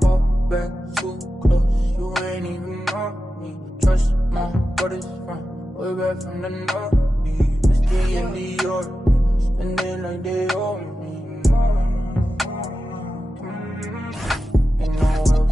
Fall back too close, you ain't even know me. Trust my brothers from way back from the north. It's the end of your spending like they owe me. Ain't no help,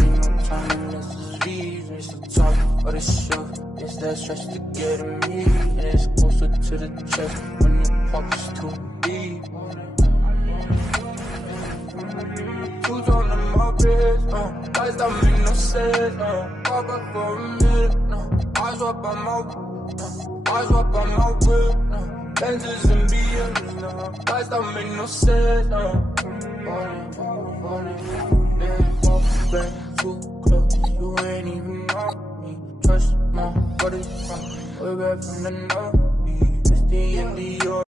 ain't no time, this is easy. It's the talk or the show. It's that stress to get at me, and it's closer to the chest when the pocket's too deep. Two on the mopeds, lights don't make no sense, walk up for a minute, eyes up on my whip, lenses and BMs, lights don't make no sense, fall back too close, you ain't even know me. Trust my brothers from way back from the north. It's the end of your.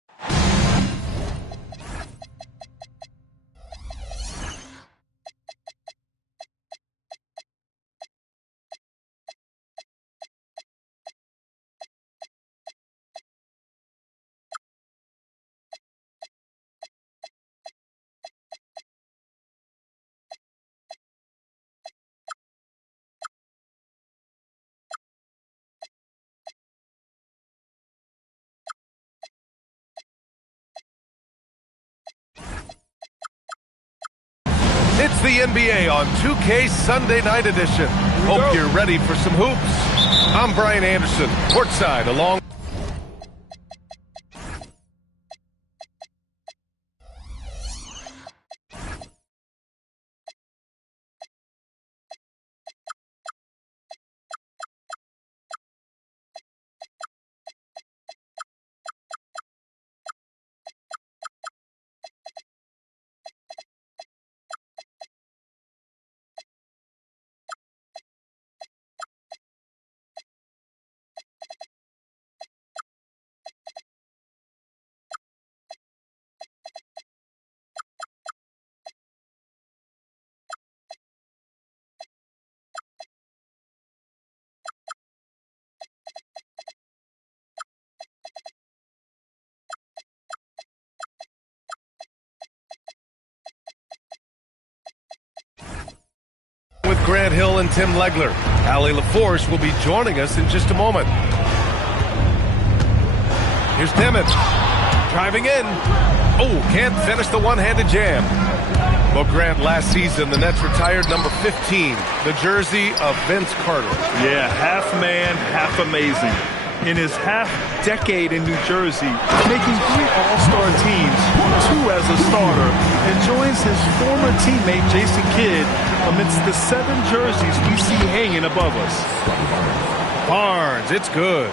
It's the NBA on 2K Sunday Night Edition. Hope you're ready for some hoops. I'm Brian Anderson, courtside along. With Grant Hill and Tim Legler. Allie LaForce will be joining us in just a moment. Here's Timmons. Driving in. Oh, can't finish the one-handed jam. Well, Grant, last season, the Nets retired number 15, the jersey of Vince Carter. Yeah, half man, half amazing. In his half-decade in New Jersey, making 3 All-Star teams, 2 as a starter, and joins his former teammate Jason Kidd amidst the 7 jerseys we see hanging above us. Barnes, it's good.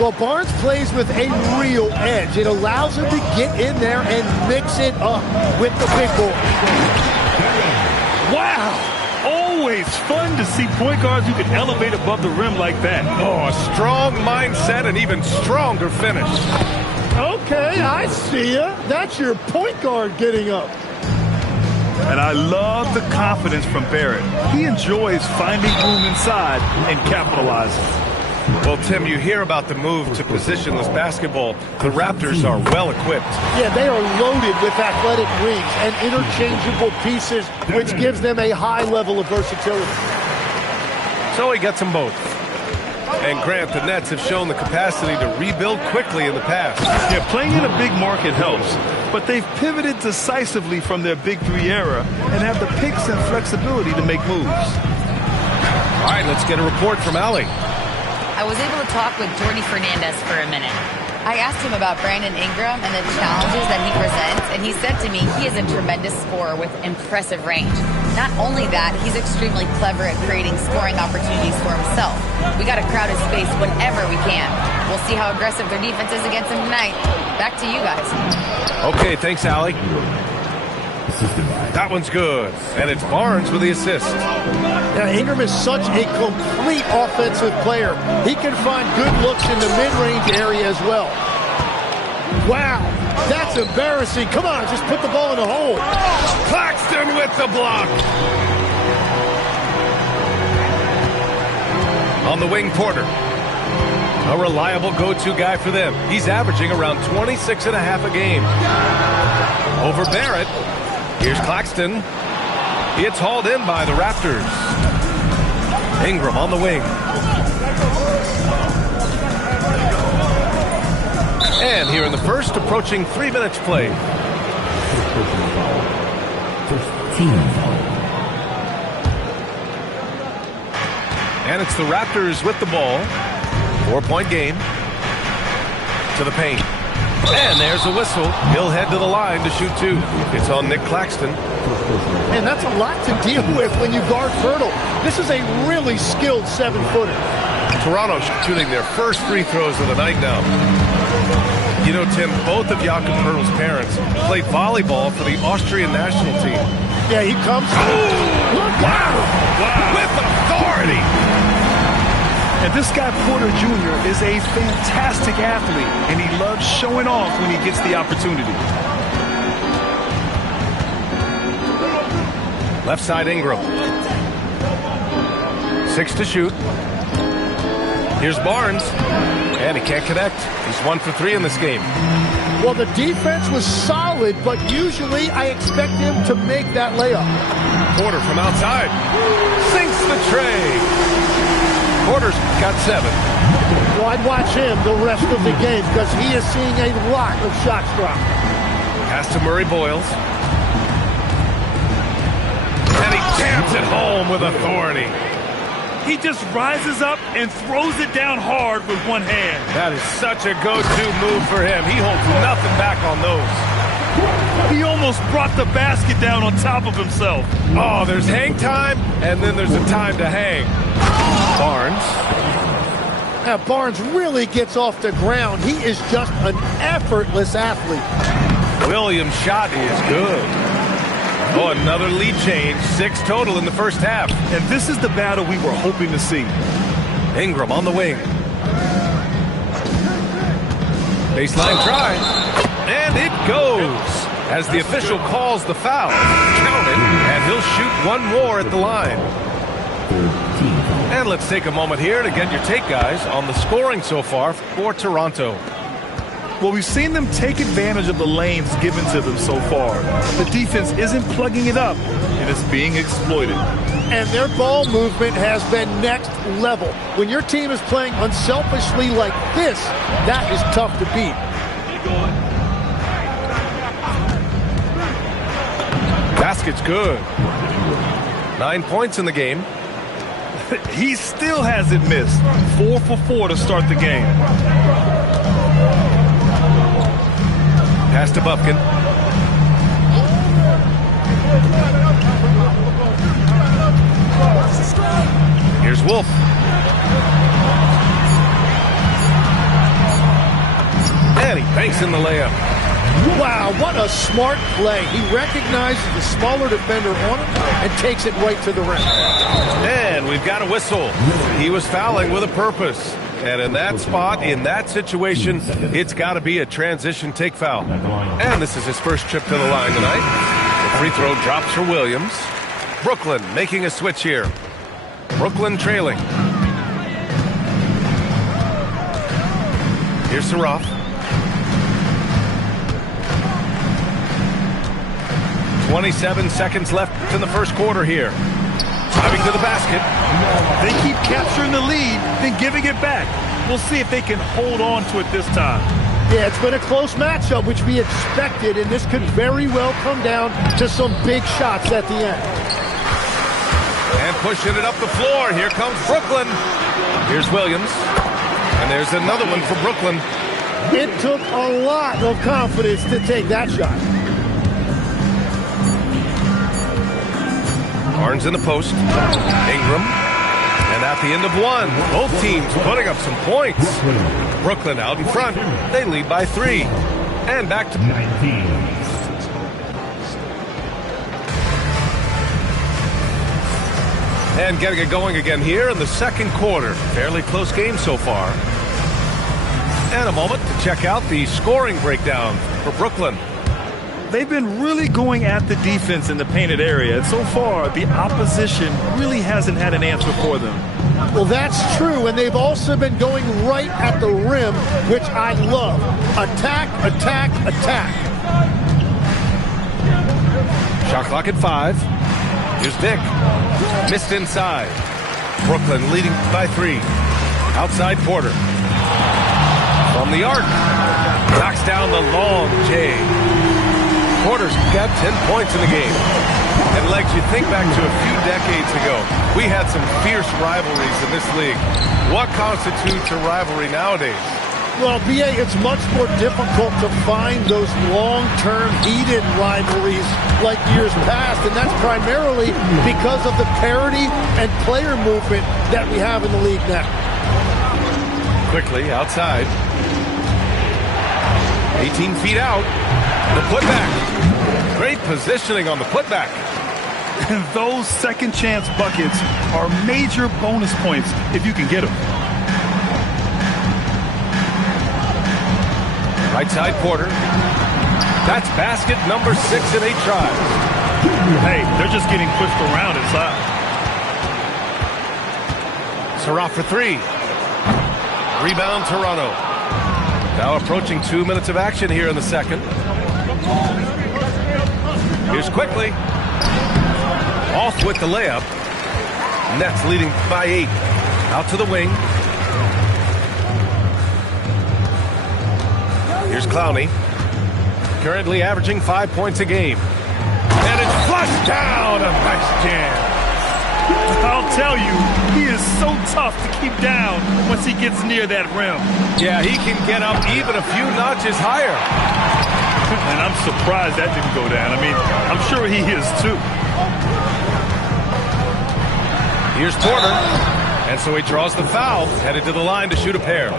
Well, Barnes plays with a real edge. It allows him to get in there and mix it up with the big boy. Wow! Always fun to see point guards who can elevate above the rim like that. Oh, a strong mindset and even stronger finish. Okay, I see ya. That's your point guard getting up. And I love the confidence from Barrett. He enjoys finding room inside and capitalizing. Well, Tim, you hear about the move to positionless basketball. The Raptors are well equipped. Yeah, they are loaded with athletic wings and interchangeable pieces, which gives them a high level of versatility. So he gets them both. And Grant, the Nets have shown the capacity to rebuild quickly in the past. Yeah, playing in a big market helps, but they've pivoted decisively from their Big 3 era and have the picks and flexibility to make moves. All right, let's get a report from Allie. I was able to talk with Jordy Fernandez for a minute. I asked him about Brandon Ingram and the challenges that he presents, and he said to me he is a tremendous scorer with impressive range. Not only that, he's extremely clever at creating scoring opportunities for himself. We got to crowd his space whenever we can. We'll see how aggressive their defense is against him tonight. Back to you guys. Okay, thanks, Allie. That one's good. And it's Barnes with the assist. Now, Ingram is such a complete offensive player. He can find good looks in the mid-range area as well. Wow, that's embarrassing. Come on, just put the ball in the hole. Claxton with the block. On the wing, Porter. A reliable go-to guy for them. He's averaging around 26.5 a game. Over Barrett. Here's Claxton. It's hauled in by the Raptors. Ingram on the wing. And here in the first, approaching 3 minutes played. And it's the Raptors with the ball. 4-point game. To the paint. And there's a whistle. He'll head to the line to shoot two. It's on Nick Claxton. And that's a lot to deal with when you guard Pirtle. This is a really skilled 7-footer. Toronto shooting their first free throws of the night now. You know, Tim, both of Jakob Pirtle's parents played volleyball for the Austrian national team. Yeah, he comes. Wow! With authority! And this guy, Porter Jr., is a fantastic athlete, and he loves showing off when he gets the opportunity. Left side Ingram. 6 to shoot. Here's Barnes. And he can't connect. He's 1 for 3 in this game. Well, the defense was solid, but usually I expect him to make that layup. Porter from outside. Sinks the tray. Porter's got 7. Well, I'd watch him the rest of the game because he is seeing a lot of shots drop. Pass to Murray Boyles. And he jams it home with authority. He just rises up and throws it down hard with one hand. That is such a go-to move for him. He holds nothing back on those. He almost brought the basket down on top of himself. Oh, there's hang time, and then there's a time to hang. Barnes. Now, Barnes really gets off the ground. He is just an effortless athlete. Williams' shot is good. Oh, another lead change. 6 total in the first half. And this is the battle we were hoping to see. Ingram on the wing. Baseline try. And it goes. As the official calls the foul. Counted. And he'll shoot one more at the line. And let's take a moment here to get your take, guys, on the scoring so far for Toronto. Well, we've seen them take advantage of the lanes given to them so far. The defense isn't plugging it up, and it's being exploited. And their ball movement has been next level. When your team is playing unselfishly like this, that is tough to beat. Basket's good. 9 points in the game. He still hasn't missed. 4 for 4 to start the game. Pass to Bufkin. Here's Wolf. And he banks in the layup. Wow, what a smart play. He recognizes the smaller defender on him and takes it right to the rim. And we've got a whistle. He was fouling with a purpose. And in that spot, in that situation, it's got to be a transition take foul. And this is his first trip to the line tonight. The free throw drops for Williams. Brooklyn making a switch here. Brooklyn trailing. Here's Saraf. 27 seconds left in the first quarter here. Driving to the basket. They keep capturing the lead, then giving it back. We'll see if they can hold on to it this time. Yeah, it's been a close matchup, which we expected, and this could very well come down to some big shots at the end. And pushing it up the floor. Here comes Brooklyn. Here's Williams. And there's another one for Brooklyn. It took a lot of confidence to take that shot. Barnes in the post. Ingram. And at the end of one, both teams putting up some points. Brooklyn out in front. They lead by 3. And back to 19. And getting it going again here in the second quarter. Fairly close game so far. And a moment to check out the scoring breakdown for Brooklyn. They've been really going at the defense in the painted area. And so far, the opposition really hasn't had an answer for them. Well, that's true, and they've also been going right at the rim, which I love. Attack, attack, attack. Shot clock at 5. Here's Dick. Missed inside. Brooklyn leading by 3. Outside Porter. From the arc. Knocks down the long J. Porter's got 10 points in the game. And Legs, you think back to a few decades ago, we had some fierce rivalries in this league. What constitutes a rivalry nowadays? Well, B.A., it's much more difficult to find those long-term heated rivalries like years past, and that's primarily because of the parity and player movement that we have in the league now. Quickly, outside. 18 feet out. The putback. Great positioning on the putback. And those second chance buckets are major bonus points if you can get them. Right side Porter. That's basket number 6 in 8 tries. Hey, they're just getting pushed around inside. Surratt for 3. Rebound Toronto. Now approaching 2 minutes of action here in the second. Here's Quickly. Off with the layup. Nets leading by 8. Out to the wing. Here's Clowney. Currently averaging 5 points a game. And it's flushed down. A nice jam. I'll tell you, he is so tough to keep down once he gets near that rim. Yeah, he can get up even a few notches higher. And I'm surprised that didn't go down. I mean, I'm sure he is too. Here's Porter. And so he draws the foul, headed to the line to shoot a pair.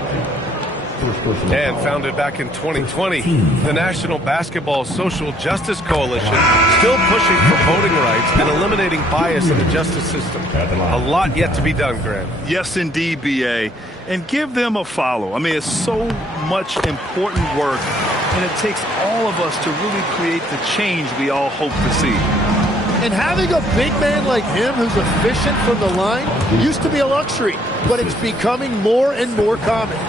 And founded back in 2020, the National Basketball Social Justice Coalition, still pushing for voting rights and eliminating bias in the justice system. A lot yet to be done, Grant. Yes, indeed, B.A. And give them a follow. I mean, it's so much important work, and it takes all of us to really create the change we all hope to see. And having a big man like him who's efficient from the line used to be a luxury, but it's becoming more and more common.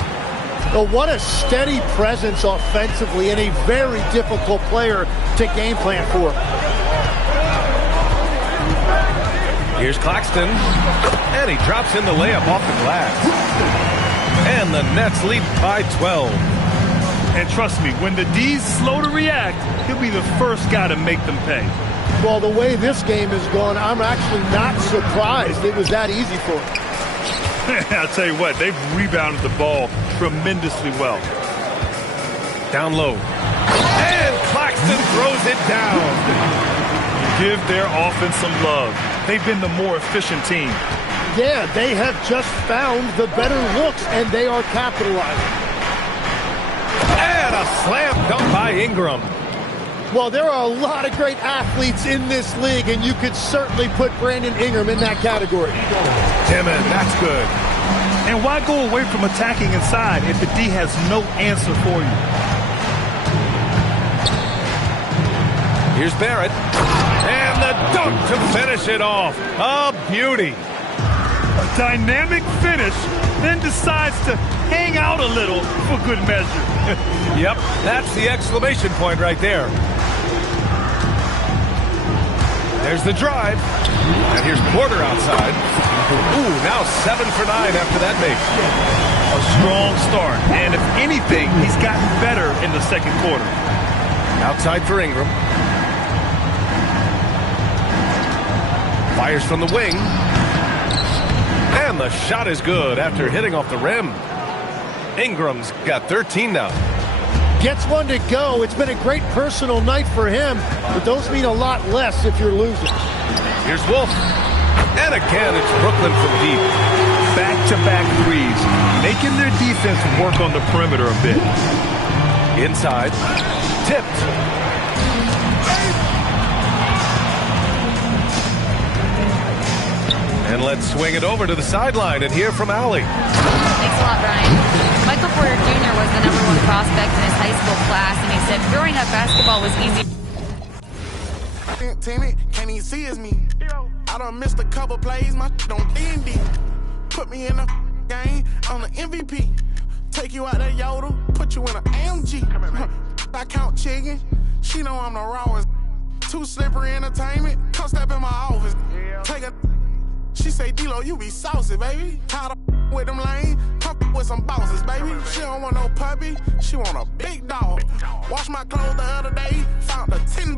But what a steady presence offensively and a very difficult player to game plan for. Here's Claxton, and he drops in the layup off the glass. And the Nets lead by 12. And trust me, when the D's slow to react, he'll be the first guy to make them pay. Well, the way this game has gone, I'm actually not surprised it was that easy for him. I'll tell you what, they've rebounded the ball tremendously well. Down low. And Claxton throws it down. Give their offense some love. They've been the more efficient team. Yeah, they have just found the better looks, and they are capitalizing. And a slam dunk by Ingram. Well, there are a lot of great athletes in this league, and you could certainly put Brandon Ingram in that category. Timmon, that's good. And why go away from attacking inside if the D has no answer for you? Here's Barrett. And the dunk to finish it off. A beauty. A dynamic finish, then decides to hang out a little for good measure. Yep, that's the exclamation point right there. There's the drive. And here's Porter outside. Ooh, now 7 for 9 after that make. A strong start. And if anything, he's gotten better in the second quarter. Outside for Ingram. Fires from the wing. And the shot is good after hitting off the rim. Ingram's got 13 now. Gets one to go. It's been a great personal night for him, but those mean a lot less if you're losing. Here's Wolf. And again, it's Brooklyn from deep. Back-to-back threes, making their defense work on the perimeter a bit. Inside. Tipped. And let's swing it over to the sideline and hear from Allie. Thanks a lot, Brian. Michael Porter Jr. was the #1 prospect in his high school class, and he said growing up basketball was easy. Team, can't even see it's me. I done missed a couple plays, my don't D&D. Put me in the game, I'm the MVP. Take you out that Yoda, put you in an AMG. I count chicken, she know I'm the rawest. Too slippery entertainment. Come step in my office. Take a. She say, D-Lo, you be saucy, baby. Tired of with them lame. Come with some bosses, baby. She don't want no puppy. She want a big dog. Wash my clothes the other day. Found a $10